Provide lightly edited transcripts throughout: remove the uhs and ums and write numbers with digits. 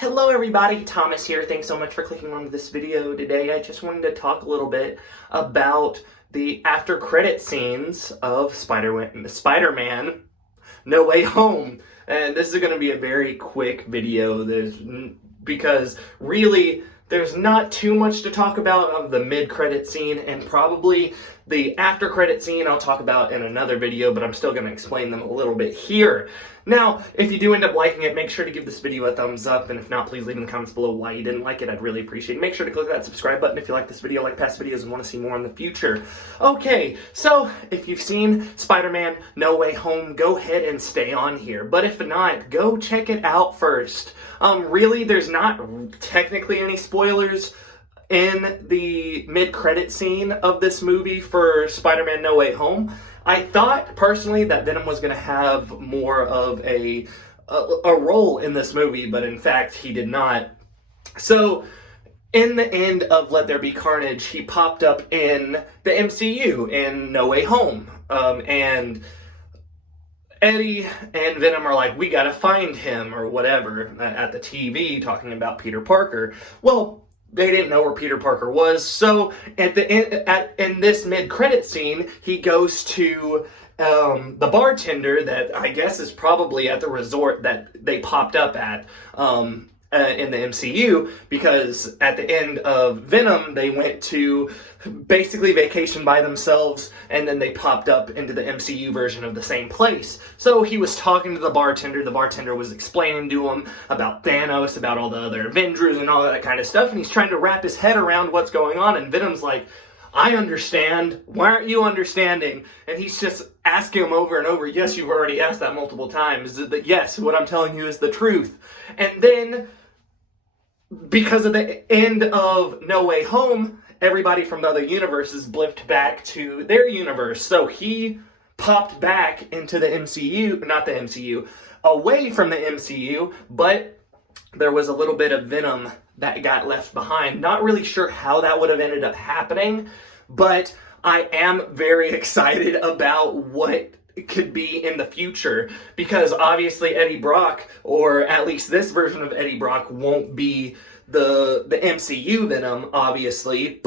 Hello everybody, Thomas here. Thanks so much for clicking on this video today. I just wanted to talk a little bit about the after credit scenes of Spider-Man No Way Home. And this is going to be a very quick video because really there's not too much to talk about of the mid-credit scene, and probably the after-credit scene I'll talk about in another video, but I'm still going to explain them a little bit here. Now, if you do end up liking it, make sure to give this video a thumbs up, and if not, please leave in the comments below why you didn't like it. I'd really appreciate it. Make sure to click that subscribe button if you like this video, like past videos, and want to see more in the future. Okay, so if you've seen Spider-Man No Way Home, go ahead and stay on here. But if not, go check it out first. Really, there's not technically any spoilers in the mid-credit scene of this movie for Spider-Man No Way Home. I thought, personally, that Venom was going to have more of a role in this movie, but in fact, he did not. So, in the end of Let There Be Carnage, he popped up in the MCU in No Way Home. And Eddie and Venom are like, we gotta find him, or whatever, at the TV, talking about Peter Parker. Well, they didn't know where Peter Parker was, so at the end, in this mid-credit scene, he goes to the bartender that I guess is probably at the resort that they popped up at in the MCU, because at the end of Venom, they went to basically vacation by themselves, and then they popped up into the MCU version of the same place. So he was talking to the bartender was explaining to him about Thanos, about all the other Avengers and all that kind of stuff, and he's trying to wrap his head around what's going on, and Venom's like, I understand, why aren't you understanding? And he's just asking him over and over, yes, you've already asked that multiple times, that yes, what I'm telling you is the truth. And then, because of the end of No Way Home, everybody from the other universes blipped back to their universe. So he popped back into the MCU, not the MCU, away from the MCU, but there was a little bit of Venom that got left behind. Not really sure how that would have ended up happening, but I am very excited about what it could be in the future, because obviously Eddie Brock, or at least this version of Eddie Brock, won't be the MCU Venom, obviously,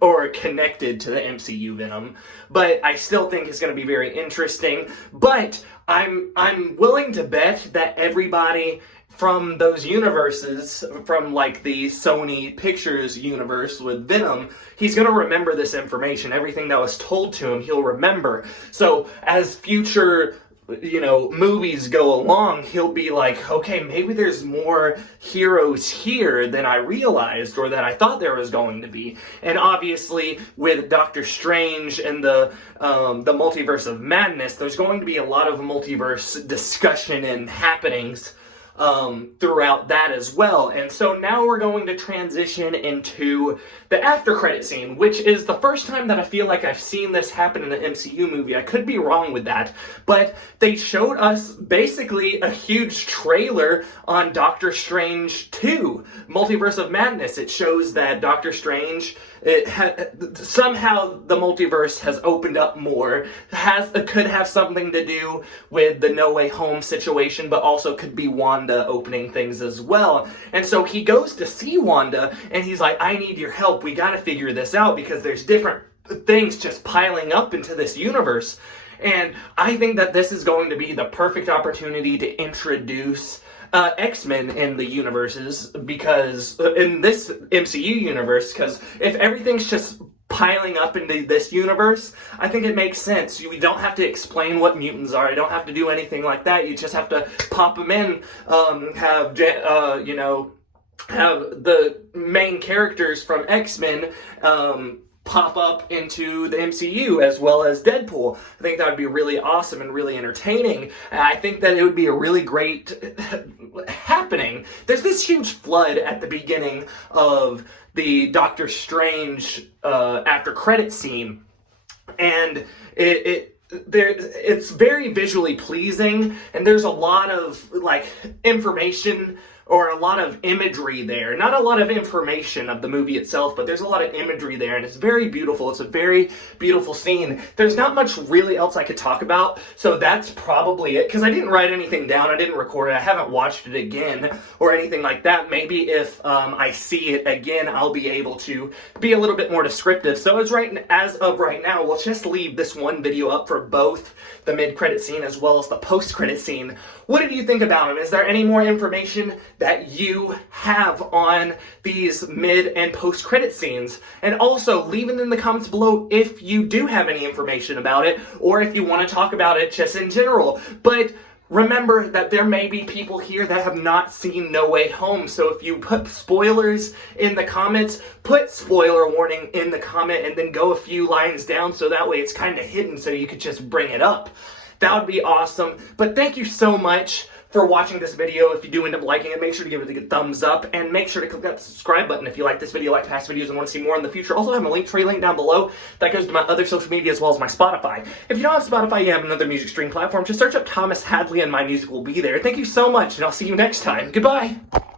or connected to the MCU Venom, but I still think it's going to be very interesting. But I'm willing to bet that everybody from those universes, from like the Sony Pictures universe with Venom, he's going to remember this information. Everything that was told to him, he'll remember. So as future, movies go along, he'll be like, okay, maybe there's more heroes here than I realized, or that I thought there was going to be. And obviously, with Doctor Strange and the Multiverse of Madness, there's going to be a lot of multiverse discussion and happenings throughout that as well. And so now we're going to transition into the after credit scene, which is the first time that I feel like I've seen this happen in an MCU movie. I could be wrong with that, but they showed us basically a huge trailer on Doctor Strange 2, Multiverse of Madness. It shows that Doctor Strange, somehow the multiverse has opened up more, could have something to do with the No Way Home situation, but also could be Wanda opening things as well. And so he goes to see Wanda, and he's like, I need your help. We gotta figure this out, because there's different things just piling up into this universe. And I think that this is going to be the perfect opportunity to introduce X-Men in the universes, because in this MCU universe, because if everything's just piling up into this universe, I think it makes sense. You don't have to explain what mutants are. You don't have to do anything like that. You just have to pop them in, have the main characters from X-Men pop up into the MCU, as well as Deadpool. I think that would be really awesome and really entertaining. I think that it would be a really great happening. There's this huge flood at the beginning of the Doctor Strange after credit scene, and it's very visually pleasing, and there's a lot of information or a lot of imagery there. Not a lot of information of the movie itself, but there's a lot of imagery there, and it's very beautiful. It's a very beautiful scene. There's not much really else I could talk about, so that's probably it, because I didn't write anything down, I didn't record it, I haven't watched it again, or anything like that. Maybe if I see it again, I'll be able to be a little bit more descriptive. So as of right now, we'll just leave this one video up for both the mid-credit scene as well as the post-credit scene. What did you think about them? Is there any more information that you have on these mid and post-credit scenes? And also, leave it in the comments below if you do have any information about it, or if you want to talk about it just in general. But remember that there may be people here that have not seen No Way Home, so if you put spoilers in the comments, put spoiler warning in the comment and then go a few lines down so that way it's kind of hidden so you could just bring it up. That would be awesome. But thank you so much for watching this video. If you do end up liking it, make sure to give it a good thumbs up, and make sure to click that subscribe button if you like this video, like past videos, and want to see more in the future. Also, I have a LinkTree link down below that goes to my other social media as well as my Spotify. If you don't have Spotify, you have another music streaming platform. Just search up Thomas Hadley and my music will be there. Thank you so much, and I'll see you next time. Goodbye.